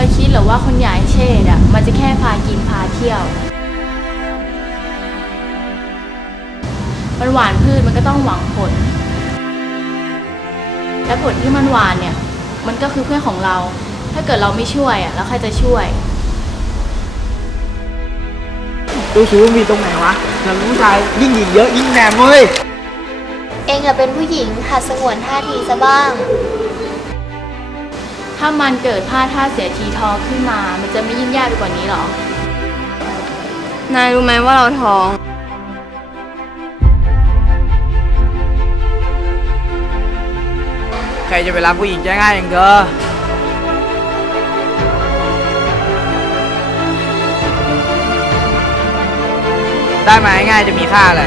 เหรือว่าคนใหญ่เชษอะมันจะแค่พากินพาเที่ยว มันหวานพืชมันก็ต้องหวังผล และผลที่มันหวานเนี่ย มันก็คือเพื่อนของเรา ถ้าเกิดเราไม่ช่วยอะแล้วใครจะช่วย ดูสิว่ามีตรงไหนวะเราเป็นผู้ชายยิ่งหญิงเยอะยิ่งแหนมเว้ย เองอะเป็นผู้หญิงหัดสงวนท่าทีซะบ้าง ถ้ามันเกิดพลาดท่าเสียทีทอขึ้นมา มันจะไม่ยิ่งแย่ไปกว่านี้หรอ นายรู้ไหมว่าเราท้อง ใครจะไปรักผู้หญิงใจง่ายอย่างเธอ ได้มาง่ายๆจะมีค่าอะไร